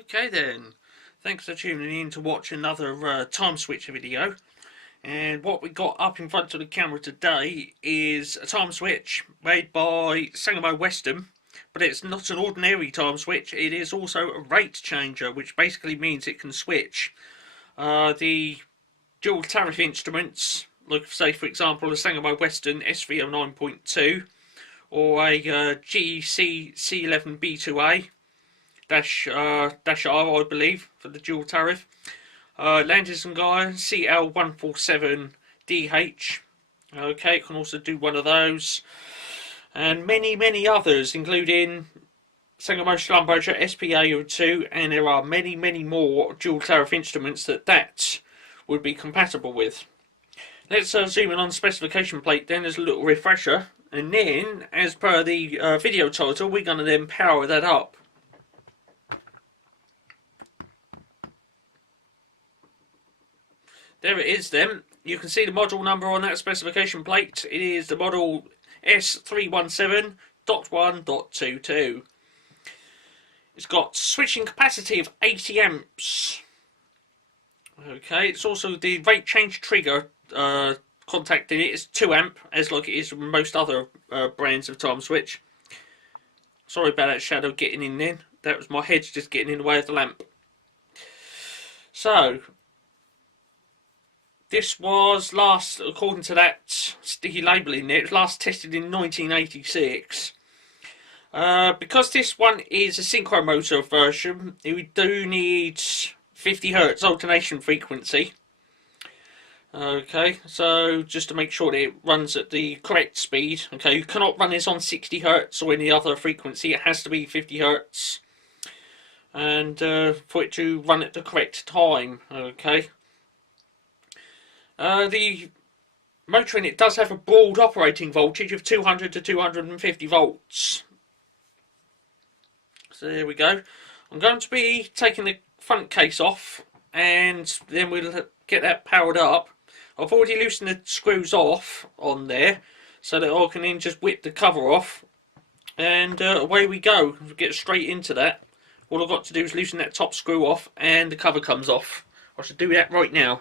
Okay then, thanks for tuning in to watch another Timeswitch video. And what we got up in front of the camera today is a Timeswitch made by Sangamo Weston, but it's not an ordinary Timeswitch, it is also a rate changer, which basically means it can switch the dual tariff instruments, like say for example a Sangamo Weston S317.1.22 or a GEC C11B2A -R, I believe, for the dual tariff. Livened-up CL147DH. Okay, it can also do one of those. And many others, including Sangamo Schlumberger SPA02, and there are many more dual tariff instruments that would be compatible with. Let's zoom in on the specification plate then as a little refresher, and then, as per the video title, we're going to then power that up. There it is then. You can see the model number on that specification plate. It is the model S317.1.22. It's got switching capacity of 80 amps. Okay, it's also the rate change trigger contact in it is 2 amp, as like it is with most other brands of Timeswitch. Sorry about that shadow getting in then. That was my head just getting in the way of the lamp. So, this was last, according to that sticky labelling there, it was last tested in 1986. Because this one is a synchro motor version, we do need 50 Hz alternation frequency. Okay, so just to make sure that it runs at the correct speed. Okay, you cannot run this on 60 Hz or any other frequency, it has to be 50 Hz. And for it to run at the correct time, okay. The motor in it does have a broad operating voltage of 200 to 250 volts. So there we go. I'm going to be taking the front case off and then we'll get that powered up. I've already loosened the screws off on there so that I can then just whip the cover off and away we go. We'll get straight into that. All I've got to do is loosen that top screw off and the cover comes off. I should do that right now.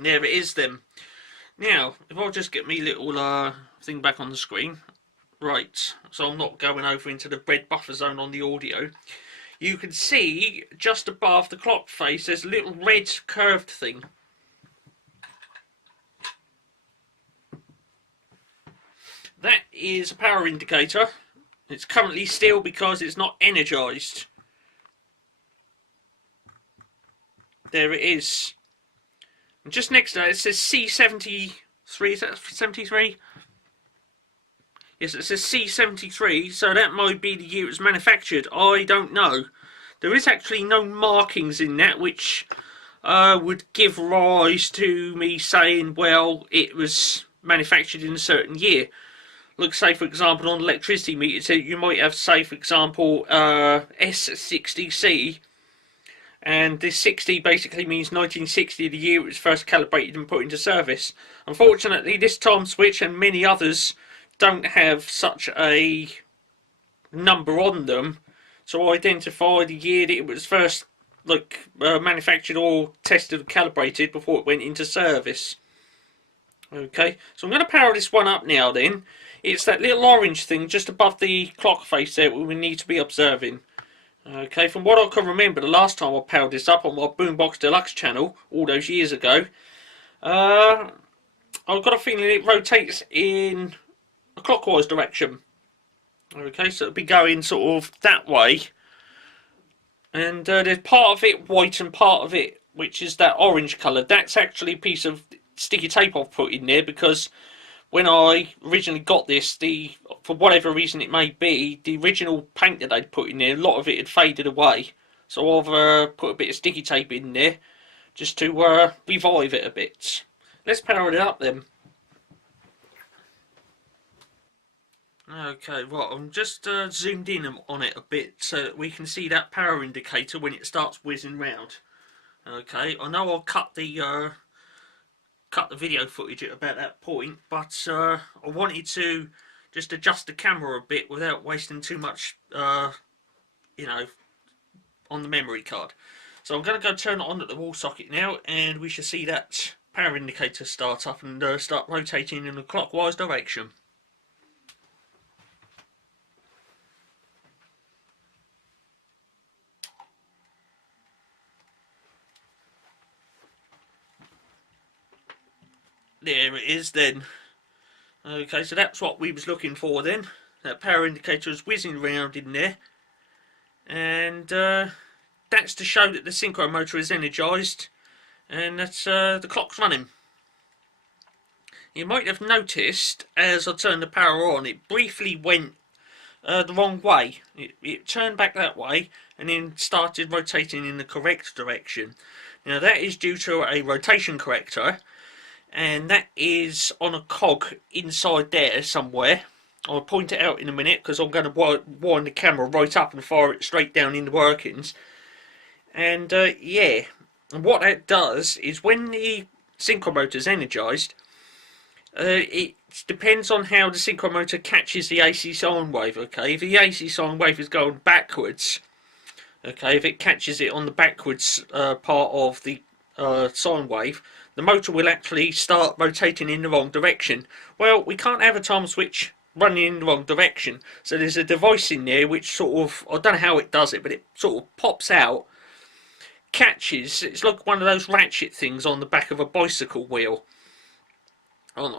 There it is then. Now, if I'll just get me little thing back on the screen. Right, so I'm not going over into the red buffer zone on the audio. You can see just above the clock face there's a little red curved thing. That is a power indicator. It's currently still because it's not energized. There it is. And just next to that it says C73. Is that 73? Yes, it says C73, so that might be the year it was manufactured. I don't know. There is actually no markings in that which would give rise to me saying, well, it was manufactured in a certain year. Look, say for example on electricity meters, you might have, say for example, S60C, and this 60 basically means 1960, the year it was first calibrated and put into service. Unfortunately, this Timeswitch and many others don't have such a number on them to identify the year that it was first manufactured or tested and calibrated before it went into service. Okay, so I'm going to power this one up now then. It's that little orange thing just above the clock face there we need to be observing. Okay, from what I can remember, the last time I powered this up on my Boombox Deluxe channel, all those years ago, I've got a feeling it rotates in a clockwise direction. Okay, so it'll be going sort of that way. And there's part of it white and part of it which is that orange colour. That's actually a piece of sticky tape I've put in there because when I originally got this, for whatever reason it may be, the original paint that they'd put in there, a lot of it had faded away. So I've put a bit of sticky tape in there just to revive it a bit. Let's power it up then. Okay, right, I'm just zoomed in on it a bit so that we can see that power indicator when it starts whizzing round. Okay, I know I'll cut the cut the video footage at about that point, but I wanted to just adjust the camera a bit without wasting too much, you know, on the memory card. So I'm going to go turn it on at the wall socket now, and we shall see that power indicator start up and start rotating in a clockwise direction. There it is then. Okay, so that's what we was looking for then. That power indicator is whizzing around in there. And that's to show that the synchro motor is energised and that the clock's running. You might have noticed as I turned the power on, it briefly went the wrong way. It turned back that way and then started rotating in the correct direction. Now that is due to a rotation corrector, and that is on a cog inside there somewhere. I'll point it out in a minute because I'm going to wind the camera right up and fire it straight down in the workings. And yeah, and what that does is when the synchro motor is energised, it depends on how the synchro motor catches the AC sine wave. Okay, if the AC sine wave is going backwards, okay, if it catches it on the backwards part of the sine wave, the motor will actually start rotating in the wrong direction. Well, we can't have a time switch running in the wrong direction, so there's a device in there which sort of, I don't know how it does it, but it sort of pops out, catches, it's like one of those ratchet things on the back of a bicycle wheel, on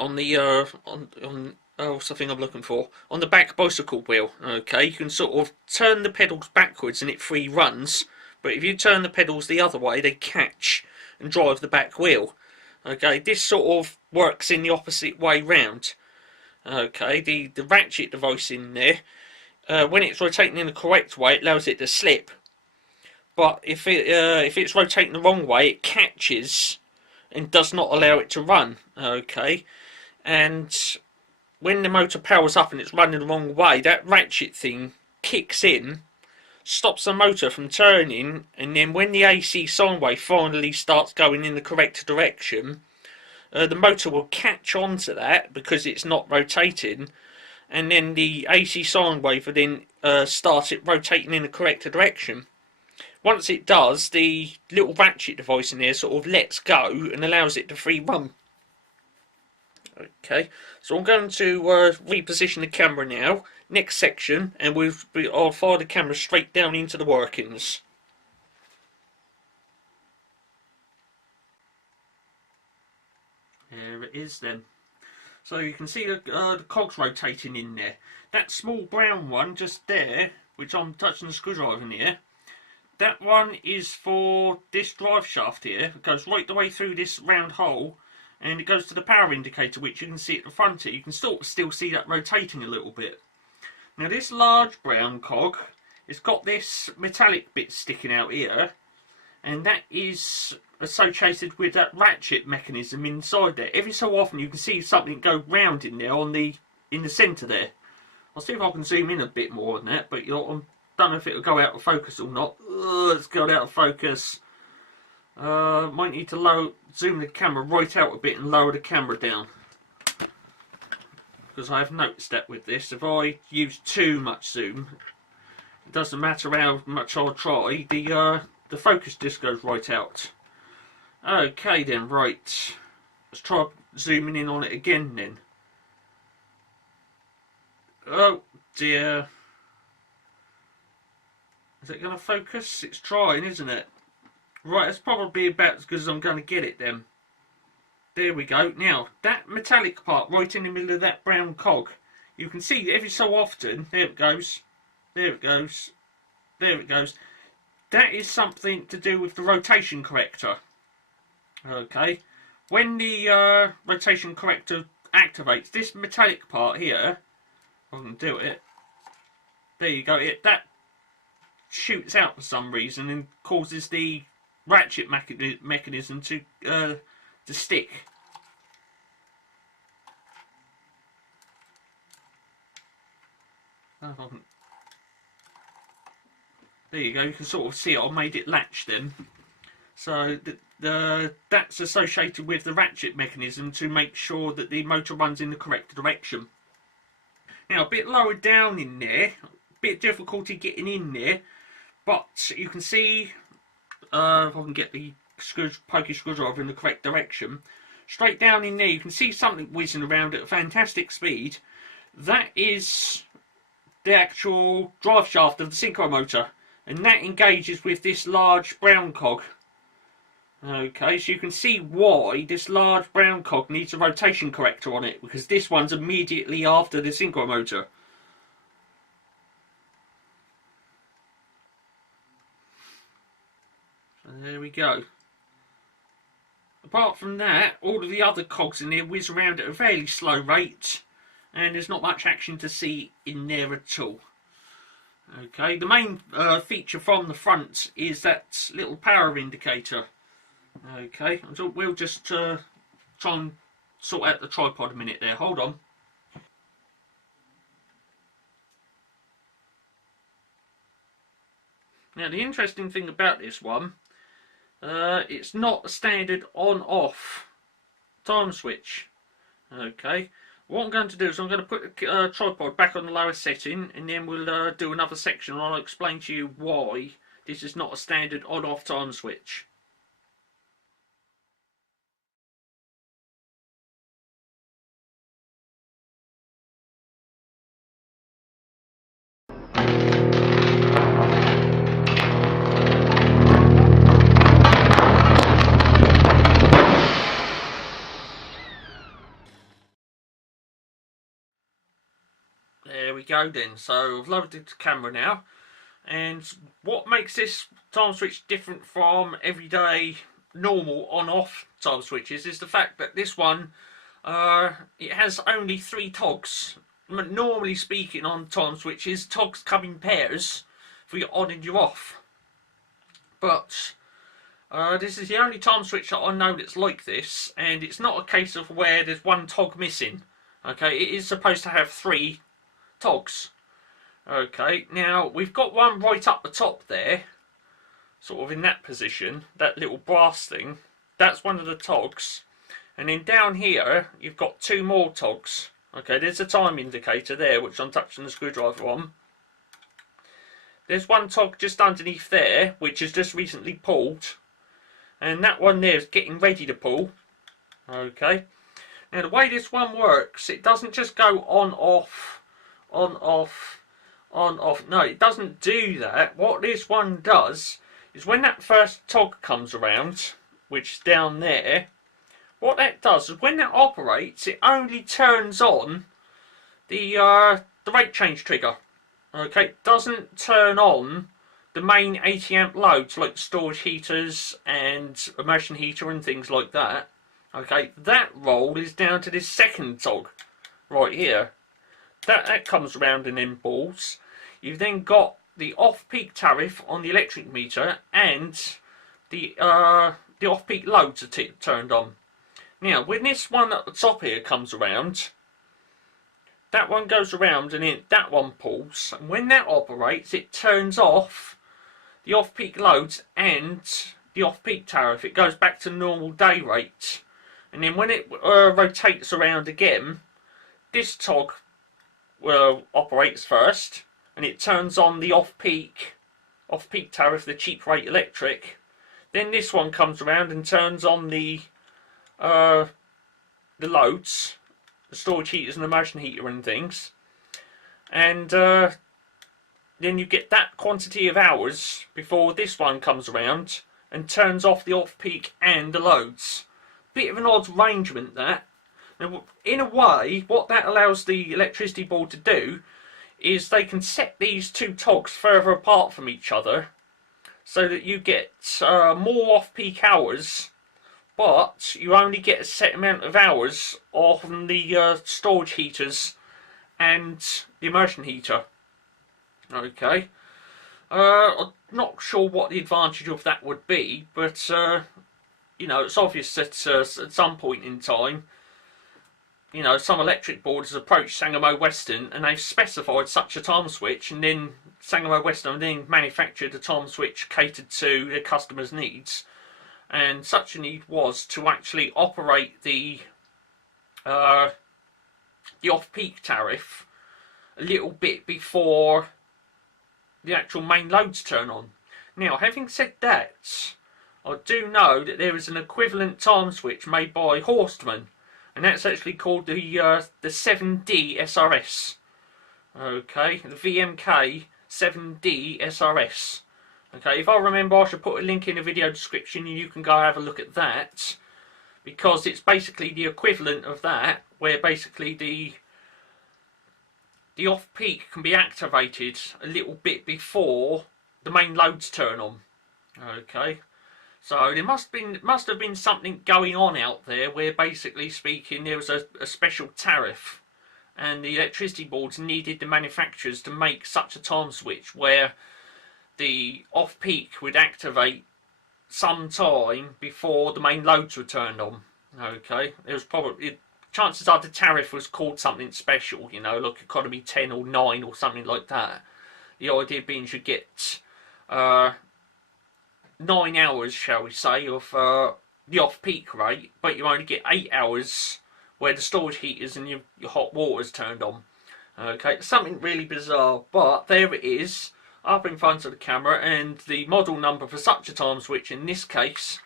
what's the thing I'm looking for, on the back bicycle wheel. Okay, you can sort of turn the pedals backwards and it free runs, but if you turn the pedals the other way, they catch and drive the back wheel. Okay, this sort of works in the opposite way round. Okay, the ratchet device in there, when it's rotating in the correct way, it allows it to slip. But if it's rotating the wrong way, it catches and does not allow it to run. Okay, and when the motor powers up and it's running the wrong way, that ratchet thing kicks in, stops the motor from turning, and then when the AC sine wave finally starts going in the correct direction, the motor will catch on to that because it's not rotating, and then the AC sine wave will then start it rotating in the correct direction. Once it does, the little ratchet device in there sort of lets go and allows it to free run. Okay, so I'm going to reposition the camera now, next section, and I'll fire the camera straight down into the workings. There it is then. So you can see the cogs rotating in there. That small brown one just there, which I'm touching the screwdriver in here, that one is for this drive shaft here. It goes right the way through this round hole, and it goes to the power indicator, which you can see at the front here. You can still see that rotating a little bit. Now this large brown cog, it's got this metallic bit sticking out here, and that is associated with that ratchet mechanism inside there. Every so often you can see something go round in there in the centre there. I'll see if I can zoom in a bit more on that, but I don't know if it'll go out of focus or not. It's gone out of focus. Might need to zoom the camera right out a bit and lower the camera down, because I have noticed that with this, if I use too much zoom, it doesn't matter how much I try, the focus just goes right out. Okay then, right, let's try zooming in on it again then. Oh dear, is it going to focus? It's trying, isn't it? Right, it's probably about as good as I'm going to get it then. There we go. Now, that metallic part right in the middle of that brown cog, you can see every so often, there it goes, there it goes, there it goes. That is something to do with the rotation corrector. Okay, when the rotation corrector activates, this metallic part here, I can do it, there you go, that shoots out for some reason and causes the ratchet mechanism to stick. There you go, you can sort of see it, I made it latch then. So that's associated with the ratchet mechanism to make sure that the motor runs in the correct direction. Now a bit lower down in there, a bit difficulty getting in there, but you can see, if I can get the pokey screwdriver in the correct direction, straight down in there you can see something whizzing around at a fantastic speed. That is the actual drive shaft of the synchro motor, and that engages with this large brown cog. Okay, so you can see why this large brown cog needs a rotation corrector on it, because this one's immediately after the synchro motor. So there we go. Apart from that, all of the other cogs in there whiz around at a fairly slow rate, and there's not much action to see in there at all. Okay, the main feature from the front is that little power indicator. Okay, so we'll just try and sort out the tripod a minute there. Hold on. Now the interesting thing about this one, it's not a standard on-off time switch. Okay, what I'm going to do is I'm going to put the tripod back on the lower setting, and then we'll do another section and I'll explain to you why this is not a standard on-off time switch. There we go then, so I've loaded the camera now, and what makes this time switch different from everyday normal on-off time switches is the fact that this one, it has only 3 togs. Normally speaking on time switches, togs come in pairs for your on and your off, but this is the only time switch that I know that's like this, and it's not a case of where there's 1 tog missing. Okay, it is supposed to have 3 togs. Okay, now we've got one right up the top there, sort of in that position, that little brass thing. That's one of the togs, and then down here you've got 2 more togs. Okay, there's a time indicator there which I'm touching the screwdriver on. There's 1 tog just underneath there which has just recently pulled, and that one there is getting ready to pull. Okay, now the way this one works, it doesn't just go on off, on off, on off. No, it doesn't do that. What this one does is when that first tog comes around, which is down there, what that does is when that operates, it only turns on the rate change trigger. Okay, it doesn't turn on the main 80 amp loads like storage heaters and immersion heater and things like that. Okay, that roll is down to this second tog right here. That comes around and then balls. You've then got the off-peak tariff on the electric meter, and the off-peak loads are turned on. Now, when this one at the top here comes around, that one goes around and then that one pulls. And when that operates, it turns off the off-peak loads and the off-peak tariff. It goes back to normal day rate. And then when it rotates around again, this tog operates first, and it turns on the off-peak tariff, the cheap rate electric. Then this one comes around and turns on the loads, the storage heaters and immersion heater and things, and then you get that quantity of hours before this one comes around and turns off the off-peak and the loads. Bit of an odd arrangement that. Now, in a way, what that allows the electricity board to do is they can set these 2 togs further apart from each other so that you get more off-peak hours, but you only get a set amount of hours on the storage heaters and the immersion heater. Okay, I'm not sure what the advantage of that would be, but you know, it's obvious that at some point in time, you know, some electric boards have approached Sangamo Weston and they've specified such a time switch, and then Sangamo Weston then manufactured a time switch catered to their customers' needs. and such a need was to actually operate the off-peak tariff a little bit before the actual main loads turn on. Now, having said that, I do know that there is an equivalent time switch made by Horstmann, and that's actually called the 7D SRS. Okay, the VMK 7D SRS. Okay, if I remember, I should put a link in the video description and you can go have a look at that, because it's basically the equivalent of that, where basically the off-peak can be activated a little bit before the main loads turn on. Okay, so there must have been something going on out there where, basically speaking, there was a special tariff, and the electricity boards needed the manufacturers to make such a time switch where the off-peak would activate some time before the main loads were turned on. Okay, there was probably, chances are the tariff was called something special, you know, like economy 10 or 9 or something like that. The idea being you get 9 hours, shall we say, of the off-peak rate, but you only get 8 hours where the storage heaters and your hot water's turned on. Okay, something really bizarre, but there it is, up in front of the camera, and the model number for such a time switch in this case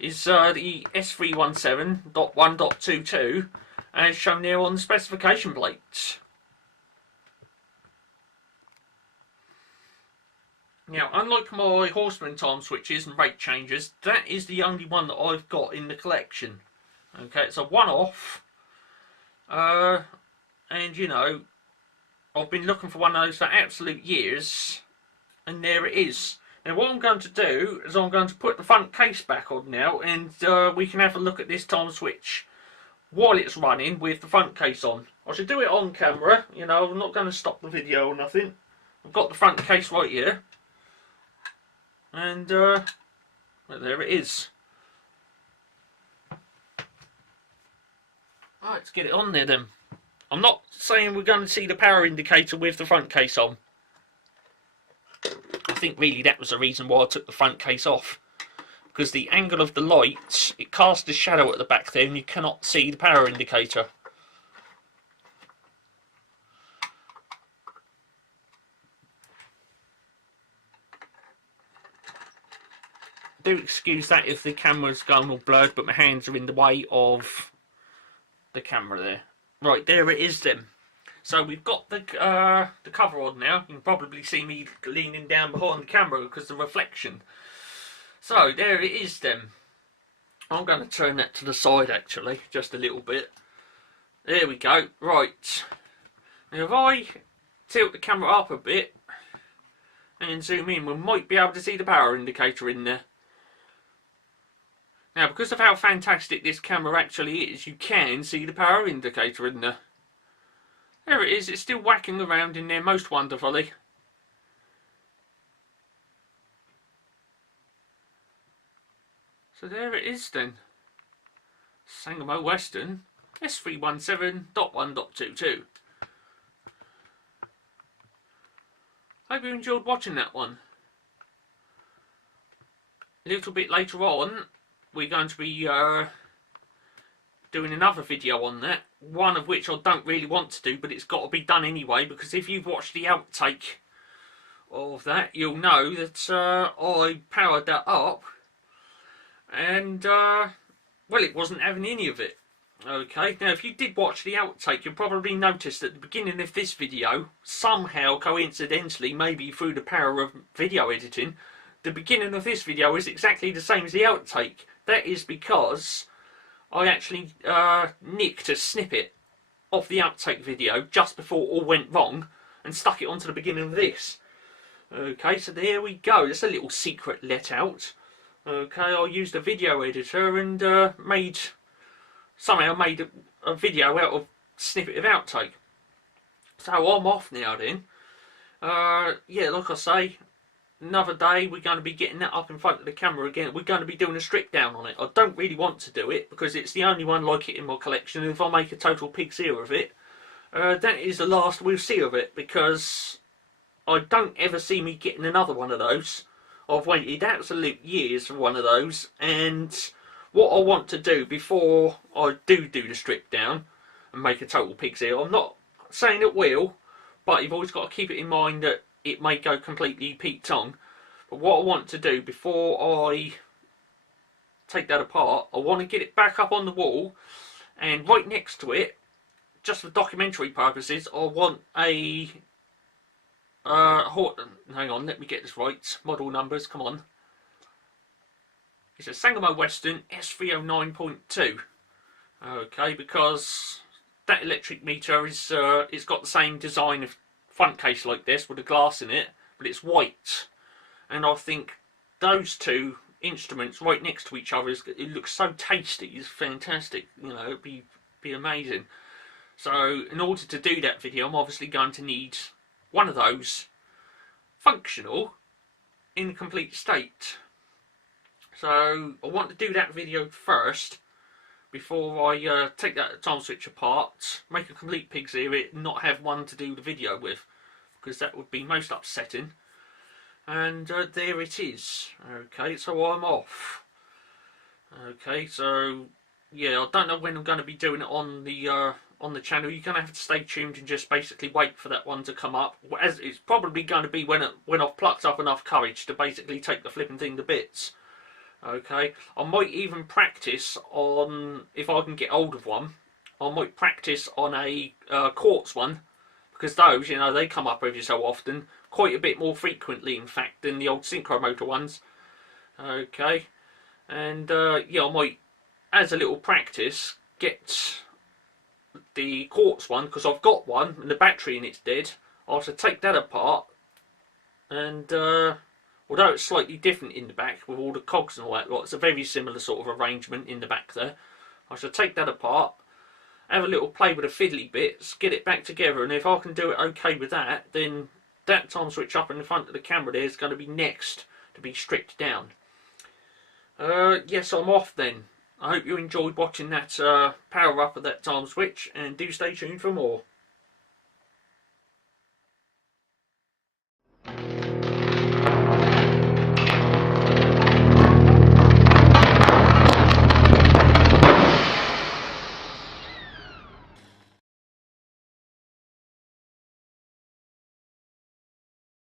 is the S317.1.22, as shown there on the specification plate. Now, unlike my Horstmann time switches and rate changers, that is the only one that I've got in the collection. Okay, it's a one-off, and you know, I've been looking for one of those for absolute years, and there it is. Now what I'm going to do is I'm going to put the front case back on now, and we can have a look at this time switch while it's running with the front case on. I should do it on camera, you know, I'm not going to stop the video or nothing. I've got the front case right here, and well, there it is. Right, let's get it on there then. I'm not saying we're going to see the power indicator with the front case on. I think really that was the reason why I took the front case off, because the angle of the light, it casts a shadow at the back there and you cannot see the power indicator. Do excuse that if the camera's going all blurred, but my hands are in the way of the camera there. Right, there it is then. So we've got the cover on now. You can probably see me leaning down behind the camera because of the reflection. So there it is then. I'm going to turn that to the side actually, just a little bit. There we go. Right. Now if I tilt the camera up a bit and zoom in, we might be able to see the power indicator in there. Now, because of how fantastic this camera actually is, you can see the power indicator in there. There it is, it's still whacking around in there most wonderfully. So there it is then. Sangamo Weston S317.1.22. Hope you enjoyed watching that one. A little bit later on, we're going to be doing another video on that, one of which I don't really want to do, but it's got to be done anyway, because if you've watched the outtake of that, you'll know that I powered that up, and well, it wasn't having any of it. Okay, now if you did watch the outtake, you'll probably notice that at the beginning of this video, somehow, coincidentally, maybe through the power of video editing, the beginning of this video is exactly the same as the outtake. That is because I actually nicked a snippet of the outtake video just before all went wrong and stuck it onto the beginning of this. Okay, so there we go. That's a little secret let out. Okay, I used a video editor and somehow made a video out of snippet of outtake. So I'm off now then. Yeah, like I say, another day we're going to be getting that up in front of the camera again. We're going to be doing a strip down on it. I don't really want to do it because it's the only one like it in my collection, and if I make a total pig's ear of it, that is the last we'll see of it, because I don't ever see me getting another one of those. I've waited absolute years for one of those, and what I want to do before I do the strip down and make a total pig's ear, I'm not saying it will, but you've always got to keep it in mind that it may go completely Pete Tong. But what I want to do before I take that apart, I want to get it back up on the wall, and right next to it, just for documentary purposes, I want a hang on, let me get this right. Model numbers, come on. It's a Sangamo Weston S317.1.22. Okay, because that electric meter is it's got the same design of front case like this with a glass in it, but it's white. And I think those two instruments right next to each other, it looks so tasty. It's fantastic. You know, it'd be amazing. So in order to do that video, I'm obviously going to need one of those functional in complete state. So I want to do that video first before I take that time switch apart, make a complete pig's ear it, and not have one to do the video with, because that would be most upsetting. And there it is. Okay, so I'm off. Okay, so yeah, I don't know when I'm going to be doing it on the channel. You're going to have to stay tuned and just basically wait for that one to come up. As it's probably going to be when I've plucked up enough courage to basically take the flipping thing to bits. Okay, I might even practice on, if I can get hold of one, I might practice on a quartz one, because those, you know, they come up every so often, quite a bit more frequently in fact than the old synchro motor ones. Okay, and yeah, I might, as a little practice, get the quartz one, because I've got one and the battery in it's dead. I'll have to take that apart, and although it's slightly different in the back with all the cogs and all that, well, it's a very similar sort of arrangement in the back there. I shall take that apart, have a little play with the fiddly bits, get it back together, and if I can do it okay with that, then that time switch up in the front of the camera there is going to be next to be stripped down. Yes, I'm off then. I hope you enjoyed watching that power up of that time switch, and do stay tuned for more.